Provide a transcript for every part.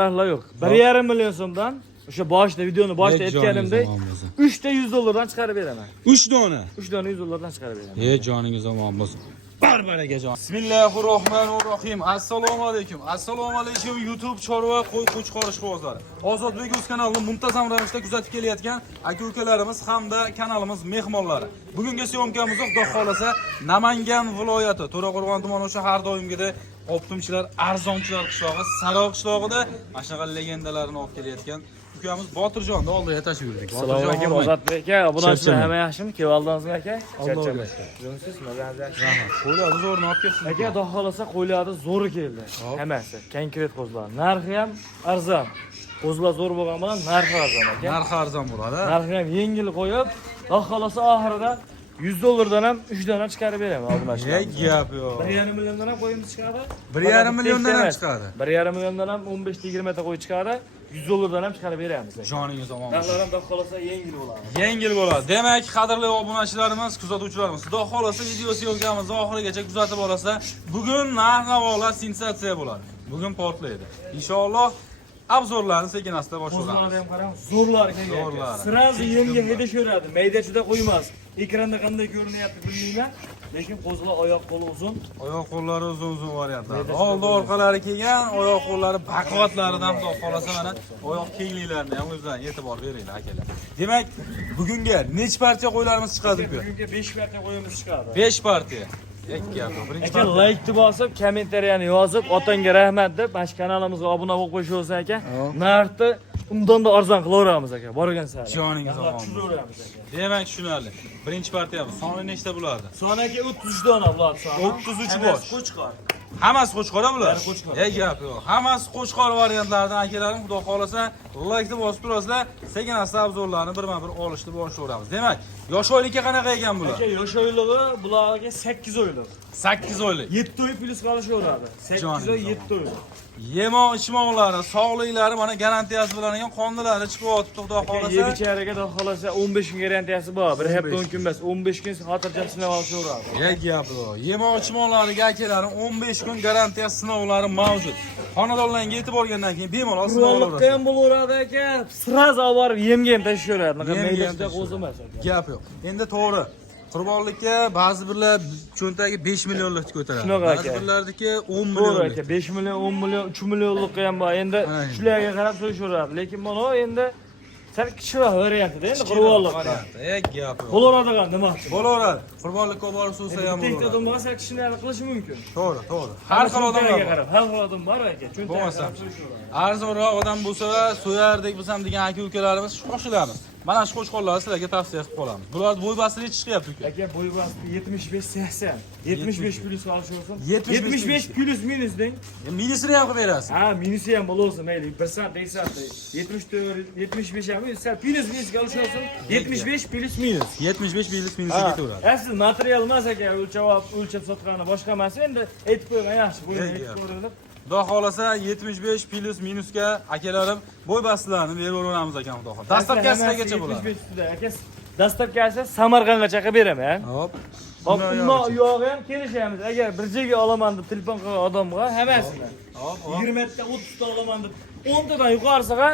Narla yok. 1,5 milyon so'mdan o'sha boshda videoni boshda aytganimdek 3 ta 100 dollardan chiqarib beraman. 3 dona. 3 dona 100 dollardan chiqarib beraman. Joningiz omon bo'lsin. Barbaraga. Bismillahirrohmanirrohim. Assalomu alaykum. Assalomu alaykum YouTube chorva qo'y qo'chqorish qog'ozlari. Ozodbek o'z kanalini muntazam ravishda kuzatib kelayotgan aka-ukalarimiz hamda kanalimiz mehmonlari. Bugungi syomkamiz Xudo xolasa Namangan viloyati To'raqo'rg'on tumani o'sha har doimgidek optimchilar, arzonchilar qishlog'i, Saroq qishlog'ida mana shunaqa legendalarni olib kelayotgan ukamiz Botirjonni oldiga tashib yurdik. Assalomu alaykum Ozodbek aka, obunachilar hamma yaxshimi? Keldingizmi aka? Charchamaysiz. Jo'nsiz, mazangiz yaxshimi? Qo'ylarni zo'rni olib kelsin. Aka, Xudo xolasa qo'ylarni zo'ri keldi. Hammasi, konkret qo'zlar. Narxi ham arzon. Qo'zlar zo'r bo'lgan bilan narxi arzon aka. Narxi arzon bo'ladi. Narxi ham yengil qo'yib, Xudo xolasa oxirida 100 dollardan ham 3 dona chiqarib beraman obunachilar. Gap yo'q. 1,5 milliondan ham qo'yimiz chiqadi. 1,5 milliondan ham chiqadi. 1,5 milliondan ham 15-20 ta qo'y chiqadi. 100 dollardan ham chiqarib beramiz. Joningiz omon bo'lsin. Narxlar ham Xudo xolasa yengil bo'ladi. Yengil bo'ladi. Demak, qadrli obunachilarimiz, kuzatuvchilarimiz, Xudo xolasa video syomkamizni oxirigacha kuzatib olasa, bugun narx-navolar sensatsiya bo'ladi. Bugun portlaydi. Inshaalloh obzorlarni sekin-asta boshlaymiz. Qo'zlarni ham qarang, zo'rlar kelgan. Sirazi yemga hedashaveradi. Maydachida qo'ymas. Ekranda qanday ko'rinyapti bilmayman, lekin qo'zlar oyoq qo'li uzun. Oyoq qo'llari uzun variantlar. Oldi orqalari kelgan, oyoq qo'llari baquvvatlaridan Xudo xolasa mana oyoq kengliklarini ham o'zlariga e'tibor beringlar akalar. Demak, bugunga necha partiya qo'ylarimiz chiqadi ku? Bugunga 5 partiya qo'yimiz chiqadi. 5 partiya. Birinchi aka like deb bosib, kommentariyani yozib, otangga rahmat deb, mana shu kanalimizga obuna bo'lib qo'yish olsa aka, narxni undan-da arzon qilaveramiz aka, borgan sari. Joningiz omon. Tushaveramiz aka. Demak, tushunarli. Birinchi partiyamiz soni nechta bo'ladi? Soni aka 33 dona bo'ladi soni. 33 bosh. Qo'chqor. Hammasi qo'chqor bular. Qo'chqor. Gap yo'q. Hammasi qo'chqor variantlaridan akalarim, Xudo xolasa, like bosib turasizlar, sekin-asta obzorlarni birma-bir olishni boshlayveramiz. Demak, yosh oylikka qanaqa ekan bular? Aka, yosh oylig'i bularga 8 oylik. 8 oylik. 7 oy plyus qolishaveradi. 8 oy 7 oylik. Yemoq, ichmoqlari, sog'liklari mana garantiyasi bilan ekan qonlari chiqyapti, Xudo xolasa. Yebicharaga Xudo xolasa 15 kun garantiyasi bor. Bir hafta 10 kun emas, 15 kun xotirjam sinab olishaveradi. Gap yo'q. Yemoq, ichmoqlariga akalarim 15 kun garantiya sinovlari mavjud. Xonadonlarga yetib olgandan keyin bemalol sinov olaverasiz. ham bo'laveradi aka. Sraz olib borib yemga ham tashaveradi. Maydachida qo'zimas aka. Gap yo'q. Endi to'g'ri. Qurbonlikka ba'zi birlar cho'ntagi 5 millionlik ko'taradi. Shunaqa aka. Ba'zi birlardiki 10 To'g'ri millionlik. aka, 5 million, 10 million, 3 millionlik ham bor. Endi shularga qarab so'rashaveradi. Lekin mana endi sal kichikroq variantida endi qurbonlikda. Gap yo'q. Bo'laveradigan nima? Bo'laveradi. Qurbonlikka borib so'rasa ham Bitta bo'laveradi. odam bo'lsa kishini qilishi mumkin. To'g'ri. Har xil odamlar bor. Har xil odam bor aka. Bo'lmasa arzonroq odam bo'lsa va so'yardik bizam degan aka-ukalarimiz shoshilamiz. Mana shu qo'shqonlarni sizlarga tavsiya qilib qolamiz. Bular bo'y basti necha chiqyapti uka? Aka bo'y basti 75-80. 75 plyus olishyorsan. 75 plyus minus deng. Minusini ham qilib berasiz. Ha, minusi ham bo'lsa mayli. 1 sant, 2 sant. 74, 75 ham sal plyus minusga olishyorsan. 75 plyus minus. 75 minusga ketaveradi. Siz material emas aka, o'lchab sotgani boshqa emas. Endi aytib qo'ygan yaxshi. Bo'yni aytib ko'rinib. Xudo xolasa 75 plyus minusga akalarim bo'y bastilarni beraveramiz ekan Xudo xolasa. Dastlabkasi qanchaga bo'ladi? 75 ustida aka. Dastlabkasi Samarqandgacha qilib beraman. Hop. Hop, undan uyog'i ham kelishamiz. Agar bir joyga olaman deb telefon qilgan odamga hammasini. 20 ta 30 ta olaman deb 10 tadan yuqorisiga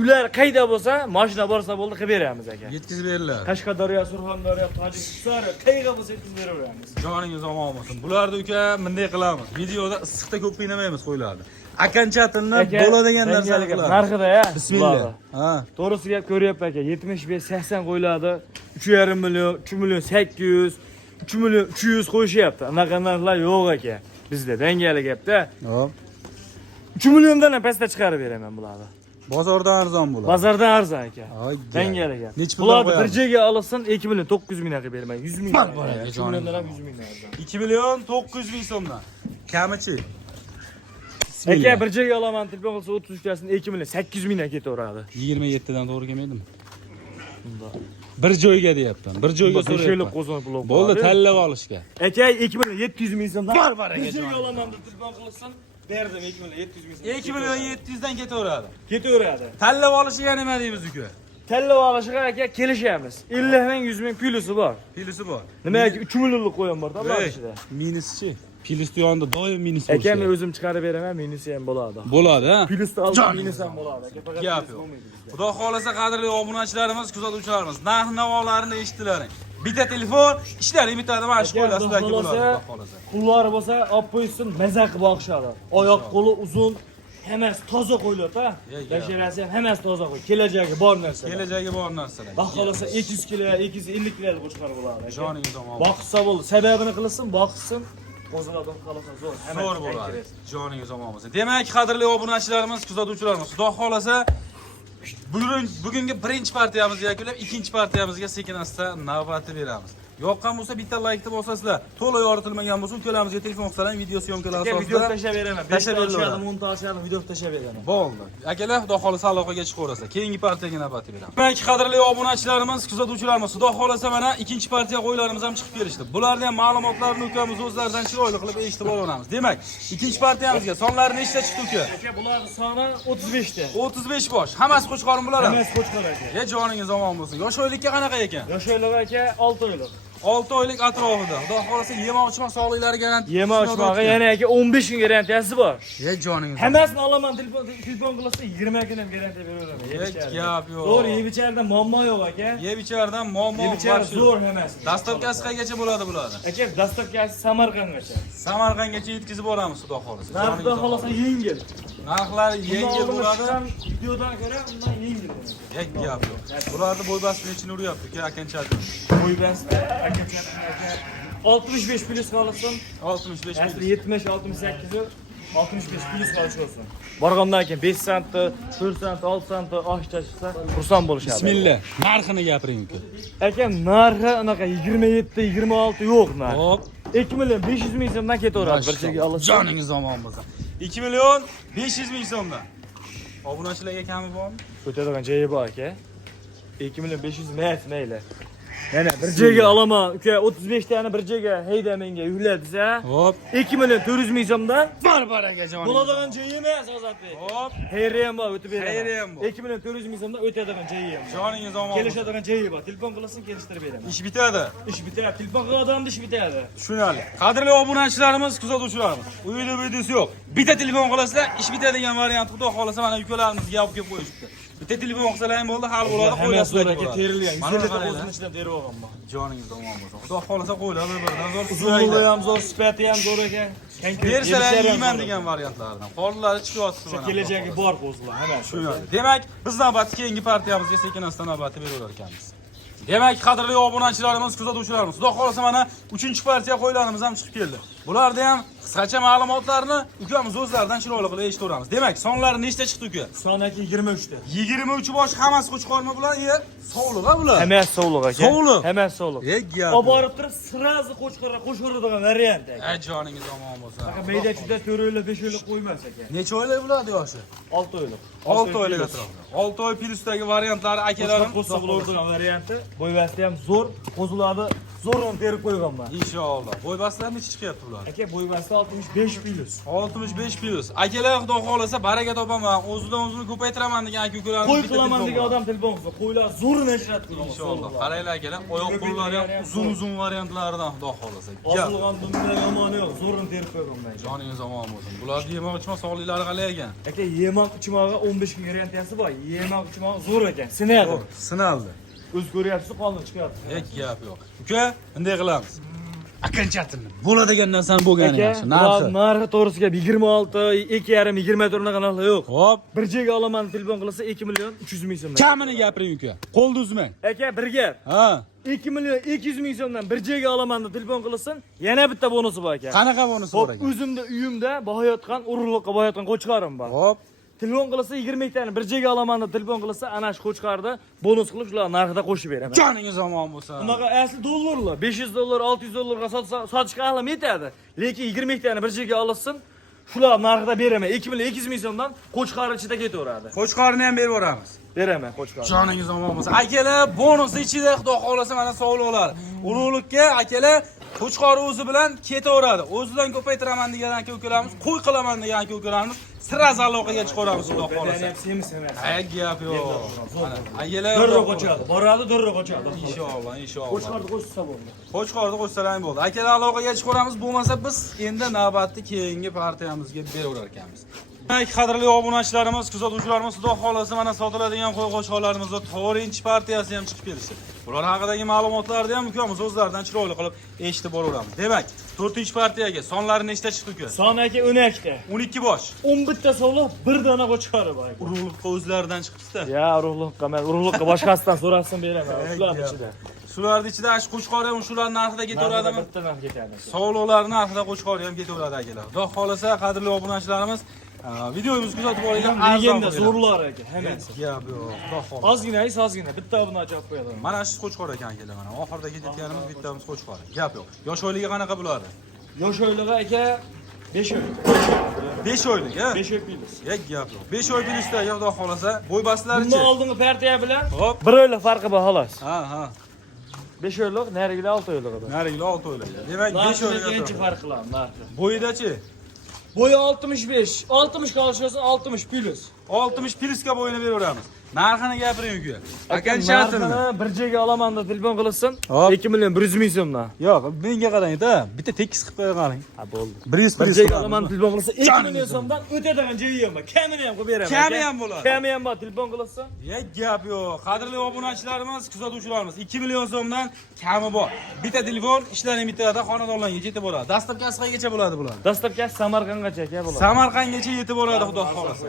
ular qayda bo'lsa, mashina borsa bo'ldi qilib beramiz aka. Yetkazib beriladi. Qashqadaryo, Surxondaryo, Tojikiston, qayerga bo'lsa yetkazib beraveramiz. Joningiz omon bo'lsin. Bularni uka bunday qilamiz. Videoda issiqda ko'p qiynamaymiz qo'ylarni. Akanchatilni bo'ladigan narsani qilamiz. Narxida ya. Bismillah. Ha. To'g'risi gap ko'ryapman aka. 75-80 qo'yiladi. 3,5 million, 3 million 800, 3 million 300 qo'yishyapti. Anaqa narxlar yo'q aka. Bizda dangali gapda. Hop. 3 milliondan ham pastga chiqarib beraman bularni. Bozordan arzon bo'ladi. Bozordan arzon aka. Dangali gap. Bularni bir joyga olsin 2 million 900 ming qilib beraman. 100 ming. 2 milliondan ham 100 ming arzon. 2 million 900 ming so'mdan. Kamichi. Aka bir joyga olaman telefon qilsa 33 tasini 2 million 800 mingdan ketaveradi. 27 dan to'g'ri kelmaydimi? Bir joyga deyapman. Bir joyga so'rayapman. Bo'ldi, tanlab olishga. Aka 2 million 700 ming so'mdan. Bir joyga olaman deb telefon qilsin. Berdim 2 million 700 ming so'm. 2 million 700 dan ketaveradi. Ketaveradi. Tanlab olishiga nima deymiz uka? Tanlab olishiga aka kelishamiz. 50 ming 100 ming plyusi bor. Plyusi bor. Nimaga 3 millionlik qo'yam bor-da bular ichida. Minuschi. Pilisni yonida doim minus Aka men bo'ladi. o'zim chiqarib beraman, minusi ham bo'ladi. Bo'ladi, ha? Plyusni olsa minus ham bo'ladi. Aka faqat Gap yo'q. Xudo xolasa qadrli obunachilarimiz, kuzatuvchilarimiz, narx-navolarini eshitdilaring. Bitta telefon ishlaring bitadi, mana shu qo'ylasizlarki bo'ladi, xudo xolasa. Pullar bo'lsa, olib qo'ysin, maza qilib boqishadi. Oyoq qo'li uzun, hammasi toza qo'yiladi-a. Basharasi ham hammasi toza qo'y. Kelajagi bor narsa. Kelajagi bor narsalar. Xudo xolasa 200 kilo, 250 kilo qo'shqar bo'ladi. Joningiz omon. Boqsa bo'ldi, sababini qilsin, boqsin. Qo'zilardan qolasa zo'r. Zo'r bo'ladi. Joningiz omon bo'lsin. Demak, qadrli obunachilarimiz, kuzatuvchilarimiz, xudo xolasa bugungi birinchi partiyamizni yakunlab, ikkinchi partiyamizga sekin-asta navbatni beramiz. Yoqqan bo'lsa bitta laykni bosasizlar. To'liq yoritilmagan bo'lsa, ukalamizga telefon qilsalar, video syomkalar asosida video tashlab beraman. Tashlab beraman. Montajlarni video tashlab beraman. Bo'ldi. Akalar, xudo xolasa aloqaga chiqaverasizlar. Keyingi partiyaga navbatni beramiz. Demak, qadrli obunachilarimiz, kuzatuvchilarimiz, xudo xolasa mana ikkinchi partiya qo'ylarimiz ham chiqib kelishdi. Bularning ham ma'lumotlarini ukamiz o'zlaridan chiroyli qilib eshitib olamiz. Demak, ikkinchi partiyamizga sonlari nechta chiqdi uka? Aka, bularning soni 35 ta. 35 bosh. Hammasi qo'chqorin bular ham. Hammasi qo'chqor aka. Ey joningiz omon bo'lsin. Yosh oylikka qanaqa ekan? Yoshlar aka 6 oylik. 6 oylik atrofida. Xudo xolasa yemoqchiman, sog'liklari garanti. Yemoqchiman yana aka 15 kun garantiyasi bor. Ey joningiz. Hammasini olaman, telefon qilsa 20 kun ham garantiya beraman. Gap yo'q. Zo'r yebicharda muammo yo'q aka. Yebichardan muammo Yebichar zo'r hammasi. Dastavkasi qaygacha bo'ladi bularni? Aka, dastavkasi Samarqandgacha. Samarqandgacha yetkazib boramiz, xudo xolasa. Narxda xolasa yengil. Narxlari yengil bo'ladi. Videodan ko'ra undan yengil. Gap yo'q. Bularni bo'ybasini nechini uryapti, akanchalik. Bo'ybasda aka 65 plyus qolsin. 65 Asli 70 68 yo'q. 65 plyus qolish olsin. Borgandan keyin 5 sentni, 4 sent, 6 sent oshcha chiqsa, xursand bo'lishadi. Bismillah. Narxini gapiring uka. Aka, narxi anaqa 27, 26 yo'q narx. Hop. 2 million 500 ming so'mdan ketaveradi bir joyga olasiz. Joningiz omon bo'lsin. 2 million 500 ming so'mdan. Obunachilarga kami bormi? Ko'taradigan joyi bor aka. 2 million 500 ming mayli. Mana bir joyga olaman, uka 35 tani bir joyga hayda menga yukla desa. Hop. 2 million 400 ming so'mdan Barbaraga joningiz. bo'ladigan joyi emas Ozodbek. Hop. Xayri ham bor, o'tib beraman. Xayri ham bor. 2 million 400 ming so'mdan o'tadigan joyi ham bor. Joningiz omon. Kelishadigan joyi bor. Telefon qilasin, kelishtirib beraman. Ish bitadi. Ish bitadi. Telefon qilgan odamni ish bitadi. Tushunarli. Qadrli obunachilarimiz, kuzatuvchilarimiz. Uyda videosi yo'q. Bitta telefon qilasizlar, ish bitadigan variant xudo xolasa mana ukalarimiz gap kelib qo'yishibdi. Bitta telefon qilsalar ham bo'ldi, hal bo'ladi, qo'ylasizlar aka terilgan. 100 litr o'zini ichidan terib olganman. Joningiz omon bo'lsin. Xudo xolasa qo'ylar bir-biridan zo'r. Uzunligi ham zo'r, sifati ham zo'r ekan. Bersalar yeyman degan variantlardan. Qo'llari chiqyapti mana. Kelajagi bor qo'zlar, hammasi. Tushunarli. Demak, biz navbatga keyingi partiyamizga sekin-asta navbatni beraverar ekanmiz. Demak, qadrli obunachilarimiz, kuzatuvchilarimiz, xudo xolasa mana 3-partiya qo'ylarimiz ham chiqib keldi. Bularda ham qisqacha ma'lumotlarni ukamiz o'zlaridan chiroyli qilib eshitaveramiz. Demak, sonlari nechta chiqdi uka? Son aka 23 ta. 23 bosh hammasi qo'chqormi bular? Sovliq bular. Hammasi sovliq aka. Sovliq. Hammasi sovliq. Gap. Olib borib turib, sirazi qo'chqorga qo'shiladigan variant aka. Ay joningiz omon bo'lsin. Aka meydachida 4 oylik, 5 oylik qo'ymas aka. Necha oylik bo'ladi yoshi? 6 oylik. 6 oylik atrofida. 6 oy plyusdagi variantlari akalarim qo'zsa bo'ladigan varianti. Bo'ybasti ham zo'r, qo'zlarni zo'rg'in terib qo'yganman. Inshaalloh. Bo'ybaslar necha chiqyapti bular? Aka, bo'ybasti 65 plyus. 65 plyus. Akalar xudo xolasa baraka topaman, o'zini ko'paytiraman degan aka-ukalarni Qo'y qilaman degan odam telefon qilsa, qo'ylar zo'rini ajratib inshaalloh. Qaranglar akalar, oyoq qo'llari ham uzun variantlaridan xudo xolasa. Osilgan dumda yomoni yo'q, zo'rini terib qo'yganman. Joningiz omon bo'lsin. Bularni yemoqchiman, sog'liklari qalay ekan? Aka, yemoq ichmog'i 15 kun garantiyasi bor. Yemoq ichmog'i zo'r ekan, sinadi. Sinaldi. O'z ko'ryapsiz, qonun chiqyapti. Gap yo'q. Uka, bunday qilamiz. Akanchatimni bo'ladigan narsani bo'lgani yaxshi. Narxi to'g'risiga 26, 2,5, 24 naqa narxlar yo'q. Hop, bir joyga olaman telefon qilsa 2 million 300 ming so'm. Kamini gapiring uka. Qo'lni uzmang. Aka, bir gap. Ha. 2 million 200 ming so'mdan bir joyga olaman deb telefon qilasan, yana bitta bonusi bor ekan. Qanaqa bonusi bor ekan? O'zimda uyimda boyayotgan, urug'liqqa boyayotgan qo'chqarim bor. Hop. Telefon qilsa 20 tani bir joyga olaman deb telefon qilsa, ana shu qo'chqarni bonus qilib shular narxida qo'shib beraman. Joningiz omon bo'lsin. Bunaqa asli dollarlar, 500 dollar, 600 dollarga sotishga ahlim yetadi. Lekin 20 tani bir joyga olsin, shular narxida beraman. 2 million 200 ming so'mdan qo'chqar ichida ketaveradi. Qo'chqarni ham berib yuboramiz. Beraman qo'chqar. Joningiz omon bo'lsin. Akalar, bonus ichida xudo xolasa mana sovg'alar. Urug'likka akalar Qo'chqor o'zi bilan ketaveradi. O'zidan ko'paytiraman degan ukalarimiz, qo'y qilaman degan ukalarimiz siraz aloqaga chiqaramiz xudo xolasa. Ay gap yo'q. Mana ayyalar Durro qo'chadi. Boradi, durro qo'chadi. Inshaalloh, inshaalloh. Qo'chqorni qo'shsa bo'ldi. Qo'chqorni qo'shsalang bo'ldi. Akalar aloqaga chiqaramiz, bo'lmasa biz endi navbatni keyingi partiyamizga beraverar ekanmiz. Qadrli obunachilarimiz, kuzatuvchilarimiz, xudo xolasa mana sotiladigan qo'y-qo'chqorlarimizda 4-partiyasi ham chiqib kelishdi. Ular haqidagi ma'lumotlarni ham ukamiz o'zlaridan chiroyli qilib eshitib boraveramiz. Demak, 4-partiyaga sonlari nechta chiqdi uka? Son aka 12 ta. 12 bosh. 11 ta sovliq, bir dona qo'chqori bor. Urug'liqqa o'zlaridan chiqibdi. Ya, urug'liqqa men urug'liqqa boshqasidan so'rasin beraman. Ular ichida. Shularning ichida ash qo'chqori ham shular narxida ketaveradimi? Bitta narx ketadi. Sovliqlar narxida qo'chqori ham ketaveradi akalar. Xudo xolasa, qadrli obunachilarimiz, videomizni kuzatib olgan Legenda zo'rlar aka, hammasi. Gap yo'q. Xudo xolasa. Ozgina, bitta obunachi olib qo'yadi. Mana shu qo'chqor ekan akalar, mana oxirida ketayotganimiz bittamiz qo'chqor. Gap yo'q. Yosh oyligiga qanaqa bo'ladi? Yosh oylig'i aka 5 oy. 5 oylik, ha? 5 oy plyus. Gap yo'q. 5 oy plyusda xudo xolasa, bo'ybastlarichi. Bundan oldingi partiya bilan Hop. 1 oylik farqi bor xolos. Ha. 5 oylik, narigilar 6 oylik edi. Narigilar 6 oylik. Demak 5 oylik. Birinchi farq qilamiz narxi. Bo'yidachi? Bo'yi 65, 60 qolishsa 60 plyus. 60 plyusga bo'yini beraveramiz. Narxini gapiring uka. Narxini bir joyga olaman deb telefon qilsin. Hop. 2 million 100 ming so'mdan. Yo'q, menga qarang-da. Bitta tekis qilib qo'yganing. Ha bo'ldi. 100 Bir joyga olaman deb telefon qilsa 2 million so'mdan o'tadigan joyi ham bor. Kamini ham qilib beraman. Kami ham bo'ladi. Kami ham bor, telefon qilsin. Gap yo'q. Qadrli obunachilarimiz, kuzatuvchilarimiz 2 million so'mdan kami bor. Bitta telefon ishlaring bittada xonadonlarga yetib boradi. Dastlabkasi qayergacha bo'ladi bular? Dastlabkasi Samarqandgacha aka bo'ladi. Samarqandgacha yetib boradi xudo xolasa.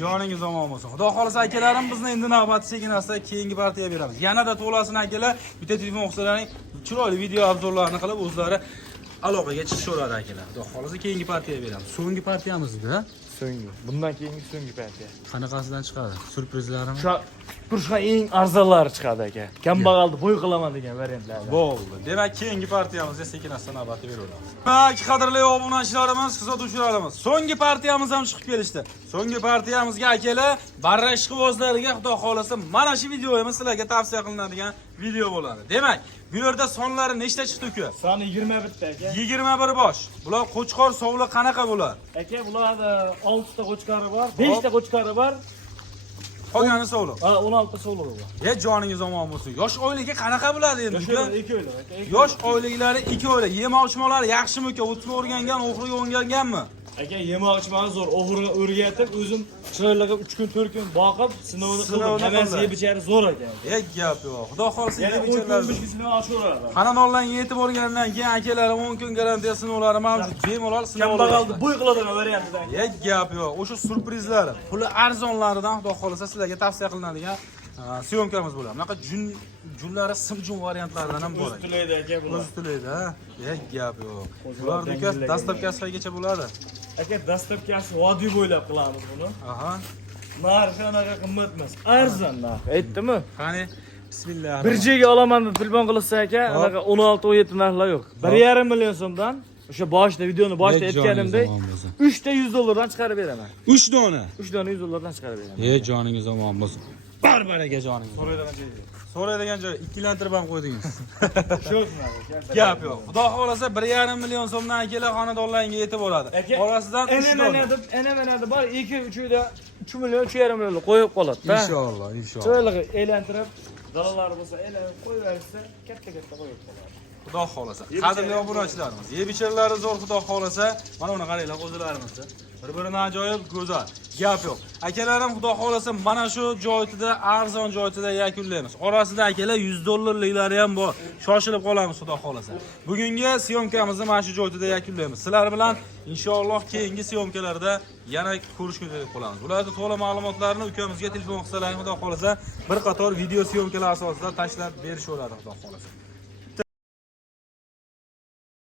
Joningiz omon bo'lsin. Xudo xolasa akalarim bizni endi navbati sekinasta keyingi partiyaga beramiz. Yanada to'lasini akalar, bitta telefon qilsalaring, chiroyli video obzorlarni qilib o'zlari aloqaga chiqishaveradi akalar. Xudo xolasa keyingi partiyaga beramiz. So'nggi partiyamizda So'nggi. Bundan keyingi so'nggi partiya. qanaqasidan chiqadi? Surprizlarimi? Kurshga eng arzonlari chiqadi aka. Kambag'alni bo'y qilaman degan variantlar. Bo'ldi. Demak, keyingi partiyamizga sekin-asta navbatni beraveramiz. Demak, qadrli obunachilarimiz, kuzatuvchilarimiz, so'nggi partiyamiz ham chiqib kelishdi. So'nggi partiyamizga akalar barra ishqibozlariga xudo xolasa mana shu videomiz sizlarga tavsiya qilinadigan video bo'ladi. Demak, bu yerda sonlari nechta chiqdi uka? Soni 21 ta aka. 21 bosh. Bular qo'chqor sovli qanaqa bo'ladi? Aka, bularda 6 ta qo'chqori bor, 5 ta qo'chqori bor. Qolgani sovli. Ha, 16 ta sovli bor. Joningiz omon bo'lsin. Yosh oyligi qanaqa bo'ladi endi? Yosh oyligi 2 oylik aka. Yosh oyliklari 2 oylik. Yema-ichmalari yaxshimi uka? O'tga o'rgangan, o'g'riga o'rganganmi? Aka, yema-ichmani zo'r, o'g'riga o'rgatib, o'zim chiroyli qilib 3 kun, 4 kun boqib, sinovini qildim. Hammasi yeb ichari zo'r ekan. Gap yo'q. Xudo xolsa Yana yeb ichadilar. 15 kun sinov oshaveradi. Xonadonlarga yetib borgandan keyin akalarim 10 kun garantiya sinovlari mavjud. Bemalol sinov Kambag'alni bo'y qiladigan variantidan. Gap yo'q. O'sha surprizlar, puli arzonlaridan xudo xolsa sizlarga tavsiya qilinadigan syomkamiz bo'ladi. Bunaqa junlari simjun variantlaridan ham bor. O'z tilaydi aka bular. O'z tilaydi, ha? Gap yo'q. Bularning dastlabkasi qayergacha bo'ladi? Aka, dastlabkasi vodiy bo'ylab qilamiz buni. Aha. Narxi anaqa qimmat emas. Arzon narx. Aytdimi? Qani, bismillah. Bir joyga olaman deb telefon qilsa aka, anaqa 16-17 narxlar yo'q. 1,5 million so'mdan o'sha boshida videoni boshida aytganimdek 3 ta 100 dollardan chiqarib beraman. 3 dona. 3 dona 100 dollardan chiqarib beraman. Joningiz omon bo'lsin. Barbaraga joningiz. So'raydigan joy ikkilantirib ham qo'ydingiz. Gap yo'q. Xudo xolasa 1,5 million so'mdan akalar xonadonlarga yetib boradi. Orasidan 3 dona. Ana deb bor 2-3 oyda 3 million 3,5 million qo'yib qoladi. Inshaalloh. Chiroyli aylantirib, dalalar bo'lsa aylanib qo'yaversa, katta qo'yib qoladi. Xudo xolasa. Qadrli obunachilarimiz, yeb icharlari zo'r xudo xolasa. Mana buni qaranglar qo'zilarimiz. Bir-birini ajoyib go'zal. Gap yo'q. Akalarim xudo xolasa mana shu joyida arzon joyida yakunlaymiz. Orasida akalar 100 dollarliklari ham bor. Shoshilib qolamiz xudo xolasa. Bugungi syomkamizni mana shu joyida yakunlaymiz. Sizlar bilan inshaalloh keyingi syomkalarda yana ko'rishguncha deb qolamiz. Ularda to'liq ma'lumotlarni ukamizga telefon qilsalaring xudo xolasa bir qator video syomkalar asosida tashlab berishaveradi xudo xolasa.